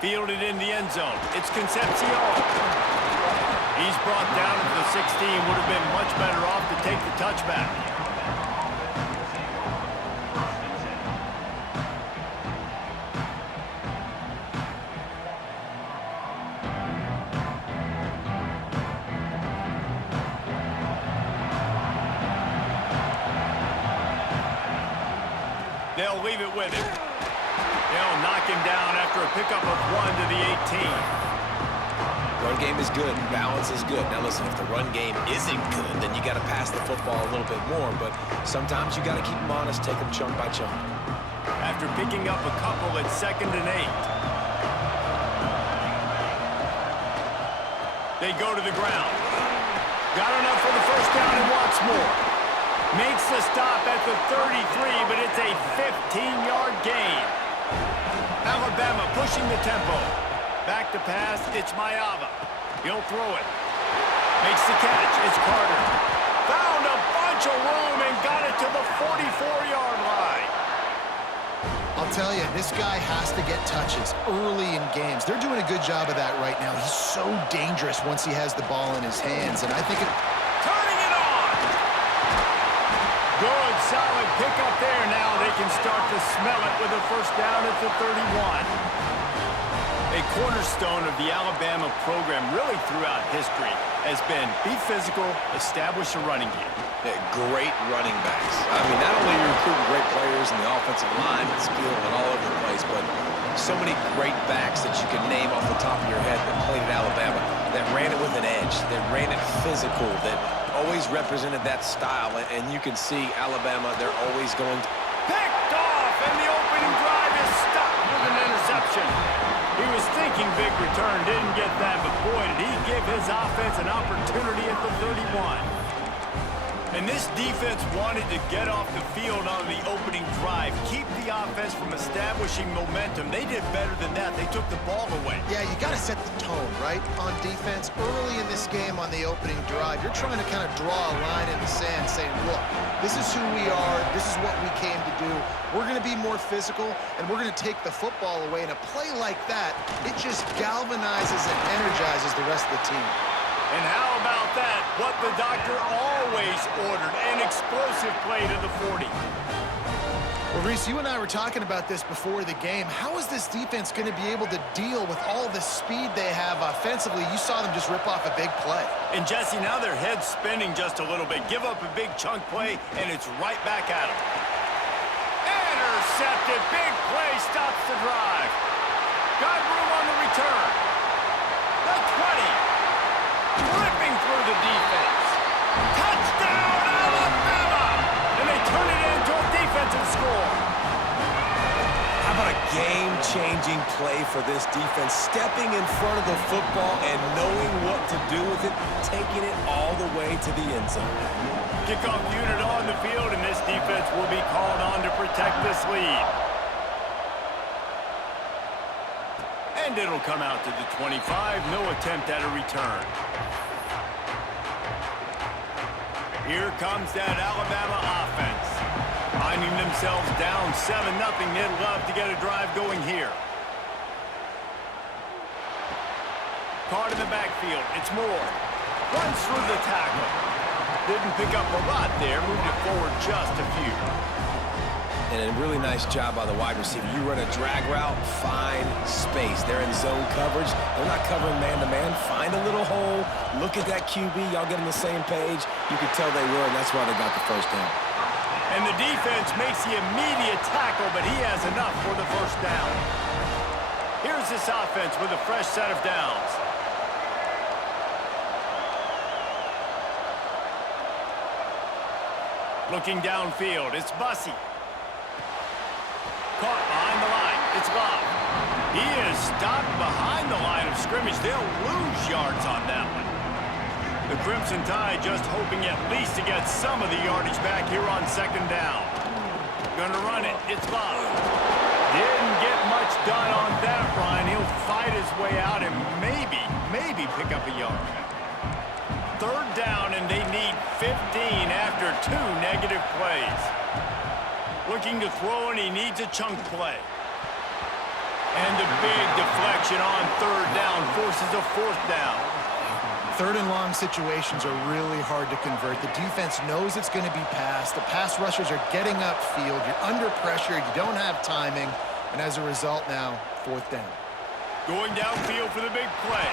Fielded in the end zone. It's Concepcion. He's brought down to the 16. Would have been much better off to take the touchback. They'll leave it with him. They'll knock him down after a pickup of 1 to the 18. Run game is good. Balance is good. Now listen, if the run game isn't good, then you got to pass the football a little bit more. But sometimes you got to keep them honest, take them chunk by chunk. After picking up a couple at 2nd and 8. They go to the ground. Got enough for the first down and wants more. Makes the stop at the 33, but it's a 15-yard gain. Alabama pushing the tempo. Back to pass, it's Mayava. He'll throw it. Makes the catch, it's Carter. Found a bunch of room and got it to the 44-yard line. I'll tell you, this guy has to get touches early in games. They're doing a good job of that right now. He's so dangerous once he has the ball in his hands, and I think it... Turning it on! Good, solid pickup there. Now they can start to smell it with a first down at the 31. A cornerstone of the Alabama program really throughout history has been be physical, establish a running game. Yeah, great running backs. I mean, not only are you recruiting great players in the offensive line, skill, and all over the place, but so many great backs that you can name off the top of your head that played at Alabama, that ran it with an edge, that ran it physical, that always represented that style. And you can see Alabama, they're always going to... Picked off, and the opening drive is stopped with an interception. He was thinking big return, didn't get that, but boy, did he give his offense an opportunity at the 31. And this defense wanted to get off the field on the opening drive, keep the offense from establishing momentum. They did better than that. They took the ball away. Yeah, you got to set the tone, right, on defense. Early in this game on the opening drive, you're trying to kind of draw a line in the sand saying, look, this is who we are. This is what we came to do. We're going to be more physical, and we're going to take the football away. And a play like that, it just galvanizes and energizes the rest of the team. And how about that? What the doctor always ordered, an explosive play to the 40. Well, Reese, you and I were talking about this before the game. How is this defense going to be able to deal with all the speed they have offensively? You saw them just rip off a big play. And, Jesse, now their head's spinning just a little bit. Give up a big chunk play, and it's right back at them. Intercepted. Big play stops the drive. Got room on the return. The 20. Ripping through the defense. Touchdown, Alabama! And they turn it into a defensive score. How about a game-changing play for this defense? Stepping in front of the football and knowing what to do with it, taking it all the way to the end zone. Kickoff unit on the field, and this defense will be called on to protect this lead. And it'll come out to the 25. No attempt at a return. Here comes that Alabama offense. Finding themselves down 7-0. They'd love to get a drive going here. Caught in the backfield. It's Moore. Runs through the tackle. Didn't pick up a lot there. Moved it forward just a few. And a really nice job by the wide receiver. You run a drag route, find space. They're in zone coverage. They're not covering man-to-man. Find a little hole. Look at that QB. Y'all get on the same page. You could tell they were, and that's why they got the first down. And the defense makes the immediate tackle, but he has enough for the first down. Here's this offense with a fresh set of downs. Looking downfield, it's Bussey. Caught behind the line. It's Love. He is stopped behind the line of scrimmage. They'll lose yards on that one. The Crimson Tide just hoping at least to get some of the yardage back here on second down. Gonna run it. It's Love. Didn't get much done on that run. He'll fight his way out and maybe pick up a yard. Third down, and they need 15 after 2 negative plays. Looking to throw, and he needs a chunk play. And the big deflection on third down forces a fourth down. Third and long situations are really hard to convert. The defense knows it's going to be passed. The pass rushers are getting upfield. You're under pressure. You don't have timing. And as a result now, fourth down. Going downfield for the big play.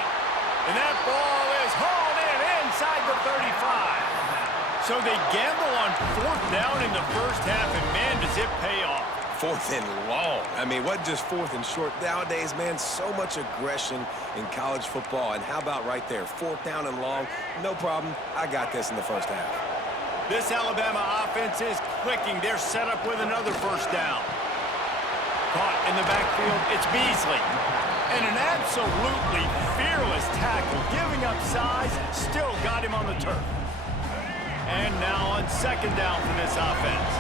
And that ball is hauled in inside the 35. So they gamble on fourth down in the first half, and man, does it pay off. Fourth and long. I mean, what just fourth and short? Nowadays, man, so much aggression in college football. And how about right there? Fourth down and long. No problem. I got this in the first half. This Alabama offense is clicking. They're set up with another first down. Caught in the backfield, it's Beasley. And an absolutely fearless tackle, giving up size, still got him on the turf. And now on second down for this offense.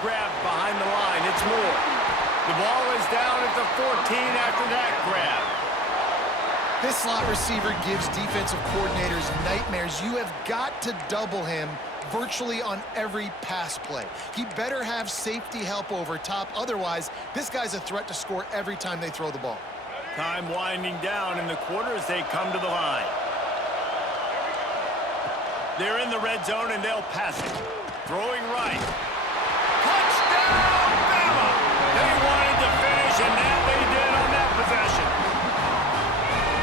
Grab behind the line, it's Moore. The ball is down at the 14 after that grab. This slot receiver gives defensive coordinators nightmares. You have got to double him virtually on every pass play. He better have safety help over top. Otherwise, this guy's a threat to score every time they throw the ball. Time winding down in the quarter as they come to the line. They're in the red zone and they'll pass it. Throwing right. Touchdown, Bama! They wanted to finish, and that they did on that possession.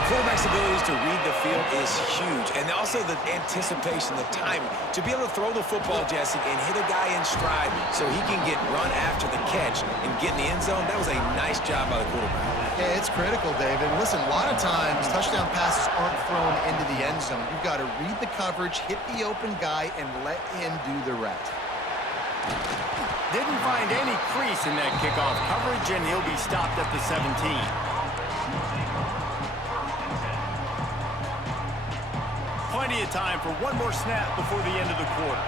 Quarterback's abilities to read the field is huge. And also the anticipation, the timing. To be able to throw the football, Jesse, and hit a guy in stride so he can get run after the catch and get in the end zone, that was a nice job by the quarterback. Yeah, it's critical, David. Listen, a lot of times touchdown passes aren't thrown into the end zone. You've got to read the coverage, hit the open guy, and let him do the rest. Didn't find any crease in that kickoff coverage, and he'll be stopped at the 17. Plenty of time for one more snap before the end of the quarter.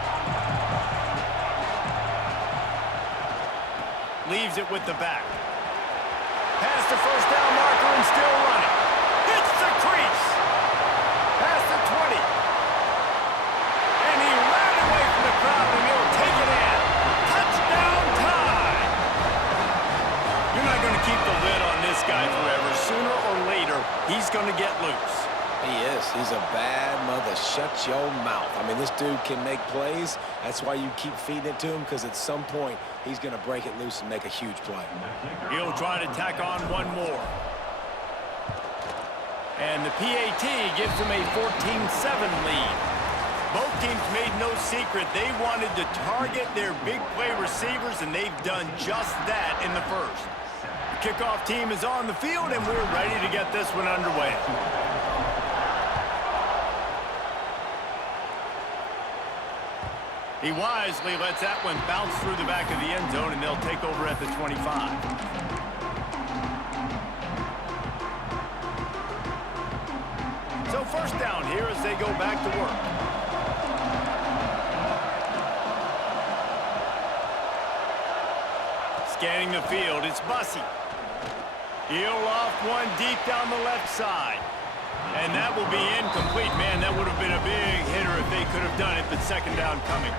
Leaves it with the back. Past the first down marker and still running. Hits the crease. Past the 20. And he ran away from the crowd, and he'll take it in. Touchdown time. You're not going to keep the lid on this guy forever. Sooner or later, he's going to get loose. He is. He's a bad mother. Shut your mouth. I mean, this dude can make plays. That's why you keep feeding it to him, because at some point, he's going to break it loose and make a huge play. He'll try to tack on one more. And the PAT gives him a 14-7 lead. Both teams made no secret they wanted to target their big play receivers, and they've done just that in the first. The kickoff team is on the field, and we're ready to get this one underway. He wisely lets that one bounce through the back of the end zone, and they'll take over at the 25. So first down here as they go back to work. Scanning the field, it's Bussey. He'll loft one deep down the left side. And that will be incomplete. Man, that would have been a big hitter if they could have done it, but second down coming.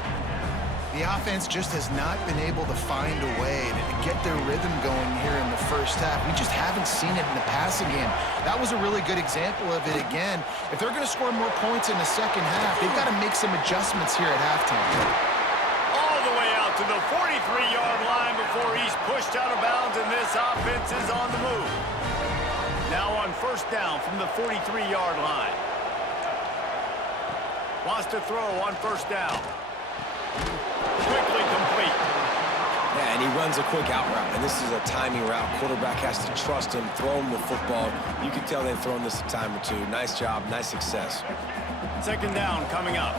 The offense just has not been able to find a way to get their rhythm going here in the first half. We just haven't seen it in the passing game. That was a really good example of it again. If they're going to score more points in the second half, they've got to make some adjustments here at halftime. All the way out to the 43-yard line before he's pushed out of bounds, and this offense is on the move. Now on first down from the 43-yard line. Wants to throw on first down. Quickly complete. Yeah, and he runs a quick out route, and this is a timing route. Quarterback has to trust him, throw him the football. You can tell they've thrown this a time or two. Nice job, nice success. Second down coming up.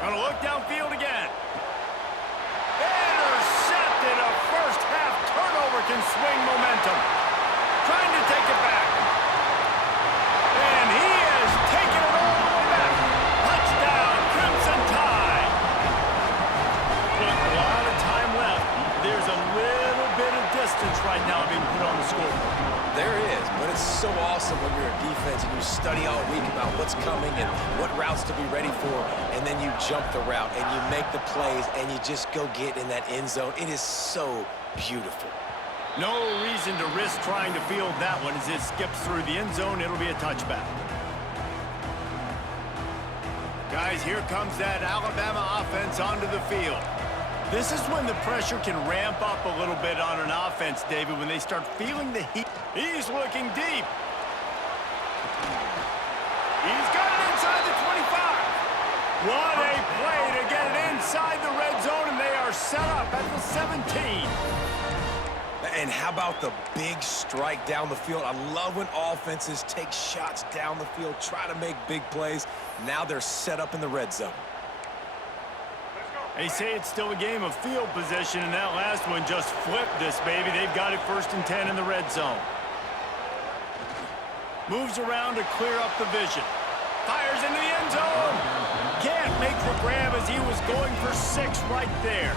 Gonna look downfield again. Intercepted. A first half turnover can swing momentum. Trying to take it back. And he has taken it all the way back. Touchdown, Crimson Tide. With a lot of time left, there's a little bit of distance right now being put on the scoreboard. There is, but it's so awesome when you're a defense and you study all week about what's coming and what routes to be ready for, and then you jump the route and you make the plays and you just go get in that end zone. It is so beautiful. No reason to risk trying to field that one as it skips through the end zone. It'll be a touchback. Guys, here comes that Alabama offense onto the field. This is when the pressure can ramp up a little bit on an offense, David, when they start feeling the heat. He's looking deep. He's got it inside the 25. What a play to get it inside the red zone, and they are set up at the 17. And how about the big strike down the field? I love when offenses take shots down the field, try to make big plays. Now they're set up in the red zone. They say it's still a game of field position, and that last one just flipped this, baby. They've got it 1st and 10 in the red zone. Moves around to clear up the vision. Fires into the end zone. Can't make the grab as he was going for 6 right there.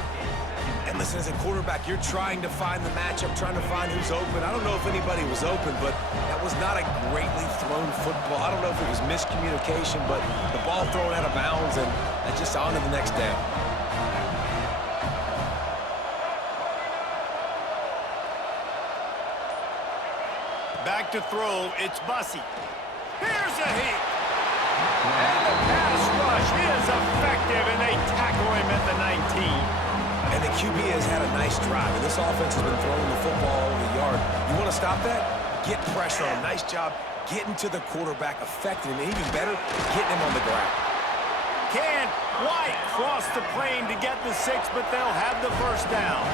And listen, as a quarterback, you're trying to find the matchup, trying to find who's open. I don't know if anybody was open, but that was not a greatly thrown football. I don't know if it was miscommunication, but the ball thrown out of bounds and just on to the next down. Back to throw, it's Bussey. Here's a heat. And the pass rush is effective, and they tackle him at the 19. And the QB has had a nice drive, and this offense has been throwing the football all over the yard. You want to stop that? Get pressure on him. Nice job getting to the quarterback, affecting him, and even better, getting him on the ground. Can't quite cross the plane to get the 6, but they'll have the 1st down.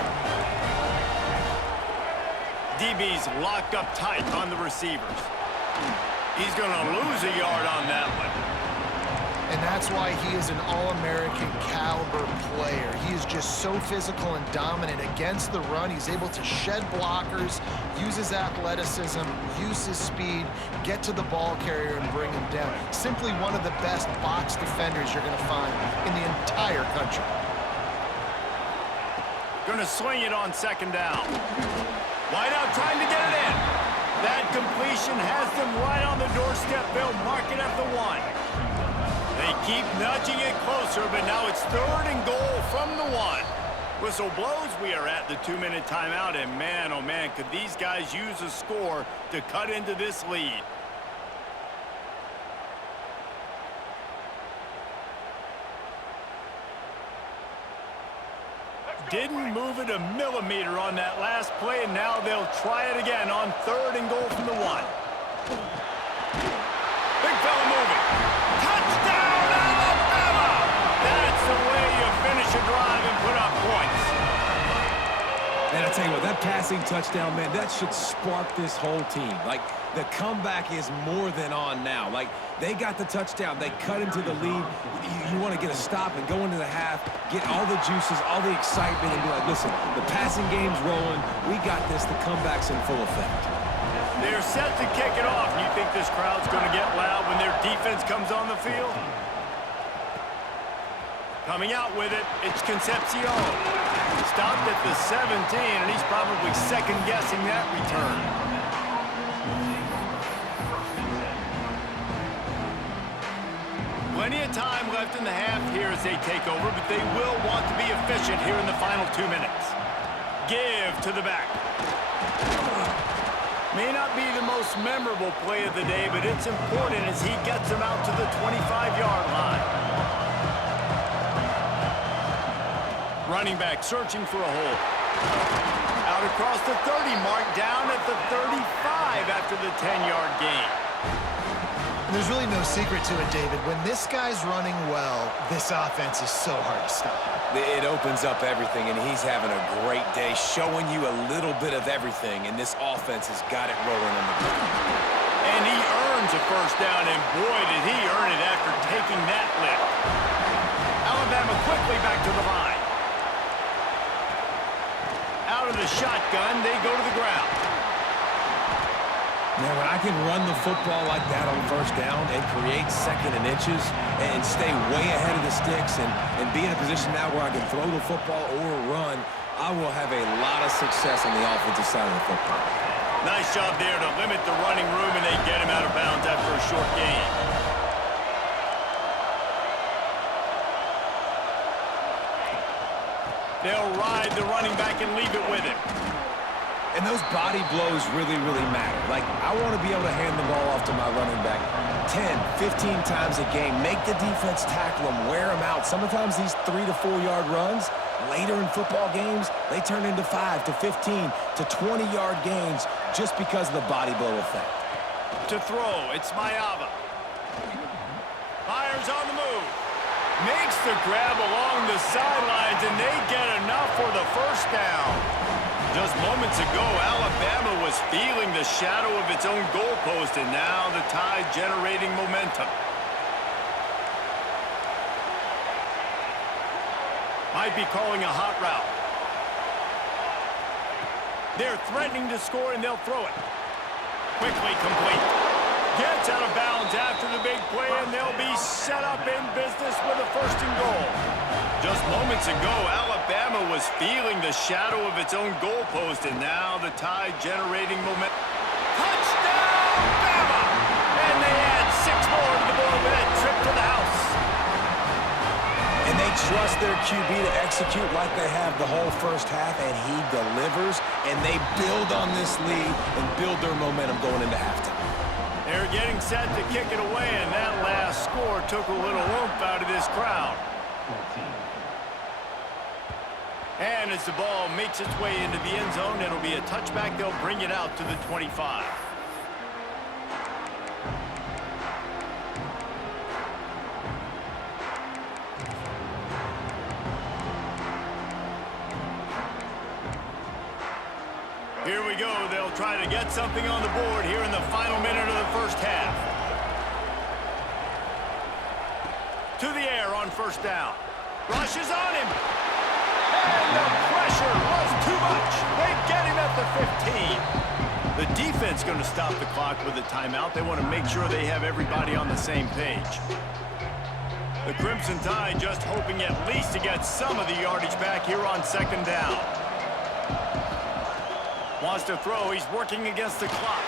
DB's locked up tight on the receivers. He's going to lose a yard on that one. And that's why he is an All-American caliber player. He is just so physical and dominant against the run. He's able to shed blockers, use his athleticism, use his speed, get to the ball carrier and bring him down. Simply one of the best box defenders you're going to find in the entire country. Going to swing it on 2nd down. Wideout trying to get it in. That completion has them right on the doorstep. They'll mark it at the 1. They keep nudging it closer, but now it's 3rd and goal from the 1. Whistle blows. We are at the 2-minute timeout, and man, oh man, could these guys use a score to cut into this lead. Didn't move it a millimeter on that last play, and now they'll try it again on 3rd and goal from the 1. Big fella moving. Touchdown, Alabama! That's the way you finish a drive and put up points. And I tell you what, that passing touchdown, man, that should spark this whole team. Like, the comeback is more than on now. Like, they got the touchdown. They cut into the lead. You want to get a stop and go into the half, get all the juices, all the excitement, and be like, listen, the passing game's rolling. We got this. The comeback's in full effect. They're set to kick it off. You think this crowd's going to get loud when their defense comes on the field? Coming out with it, it's Concepcion. Stopped at the 17, and he's probably second-guessing that return. Plenty of time left in the half here as they take over, but they will want to be efficient here in the final 2 minutes. Give to the back. May not be the most memorable play of the day, but it's important as he gets them out to the 25-yard line. Running back searching for a hole. Out across the 30 mark, down at the 35 after the 10-yard gain. There's really no secret to it, David. When this guy's running well, this offense is so hard to stop. It opens up everything, and he's having a great day, showing you a little bit of everything, and this offense has got it rolling on the ground. And he earns a 1st down, and boy, did he earn it after taking that lift. Alabama quickly back to the line. Out of the shotgun, they go to the ground. Man, when I can run the football like that on first down and create second and inches and stay way ahead of the sticks and be in a position now where I can throw the football or run, I will have a lot of success on the offensive side of the football. Nice job there to limit the running room, and they get him out of bounds after a short gain. They'll ride the running back and leave it with him. And those body blows really, really matter. Like, I want to be able to hand the ball off to my running back 10, 15 times a game. Make the defense tackle them, wear them out. Sometimes these 3 to 4 yard runs, later in football games, they turn into 5 to 15 to 20 yard gains just because of the body blow effect. To throw, it's Maiava. Fires on the move. Makes the grab along the sidelines, and they get enough for the first down. Just moments ago, Alabama was feeling the shadow of its own goalpost, and now the Tide generating momentum. Might be calling a hot route. They're threatening to score, and they'll throw it. Quickly complete. Gets out of bounds after the big play, and they'll be set up in business with a first and goal. Just moments ago, Alabama was feeling the shadow of its own goalpost, and now the Tide generating momentum. Touchdown, Bama! And they add 6 more to the board with a trip to the house. And they trust their QB to execute like they have the whole first half, and he delivers, and they build on this lead and build their momentum going into halftime. They're getting set to kick it away, and that last score took a little oomph out of this crowd. And as the ball makes its way into the end zone, it'll be a touchback. They'll bring it out to the 25. Here we go. They'll try to get something on the board here in the final minute of the first half. To the air on first down. Rushes on him. And the pressure was too much. They get him at the 15. The defense going to stop the clock with a timeout. They want to make sure they have everybody on the same page. The Crimson Tide just hoping at least to get some of the yardage back here on second down. Wants to throw. He's working against the clock.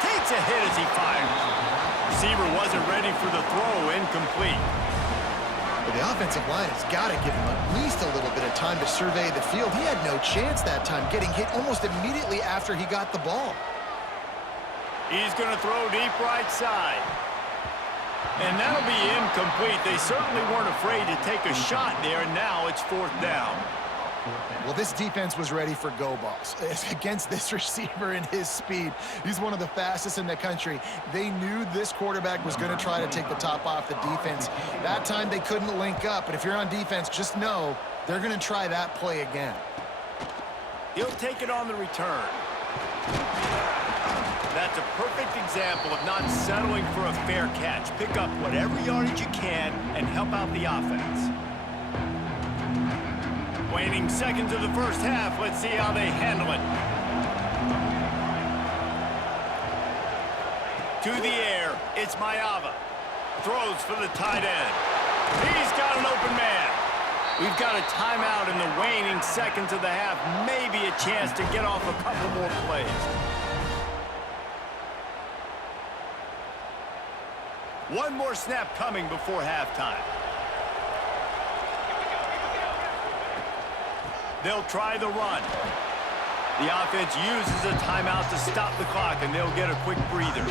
Takes a hit as he fires. Receiver wasn't ready for the throw. Incomplete. But the offensive line has got to give him at least a little bit of time to survey the field. He had no chance that time, getting hit almost immediately after he got the ball. He's going to throw deep right side. And that'll be incomplete. They certainly weren't afraid to take a shot there, and now it's fourth down. Well, this defense was ready for go balls against this receiver and his speed. He's one of the fastest in the country. They knew this quarterback was going to try to take the top off the defense. That time they couldn't link up, but if you're on defense, just know they're going to try that play again. He'll take it on the return. That's a perfect example of not settling for a fair catch. Pick up whatever yardage you can and help out the offense. Waning seconds of the first half. Let's see how they handle it. To the air, it's Maiava. Throws for the tight end. He's got an open man. We've got a timeout in the waning seconds of the half. Maybe a chance to get off a couple more plays. One more snap coming before halftime. They'll try the run. The offense uses a timeout to stop the clock, and they'll get a quick breather.